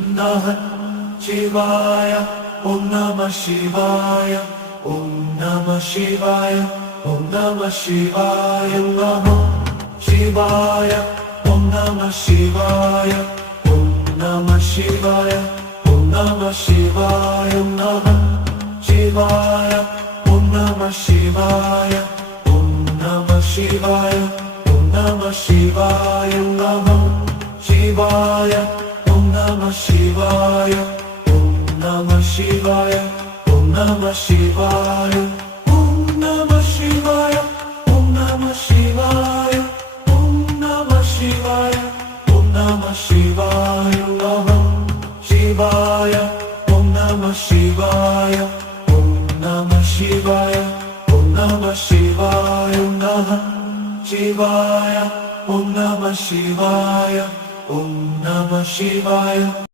Namah Shivaya, Om Namah Shivaya, Om Namah Shivaya, Om Namah Shivaya, Namah Shivaya, Om Namah Shivaya, Om Namah Shivaya, Om Namah Shivaya, Namah Shivaya, Om Namah Shivaya, Om Namah Shivaya, Om Namah Shivaya, Namah Shivaya, Om Namah Shivaya, Om Namah Shivaya, Om Namah Shivaya, Om Namah Shivaya, Om Namah Shivaya, Om Namah Shivaya, Om Namah Shivaya, Namah Shivaya, Om Namah Shivaya, Om Namah Shivaya, Om Namah Shivaya, Namah Shivaya, Om Namah Shivaya, Om Namah Shivaya.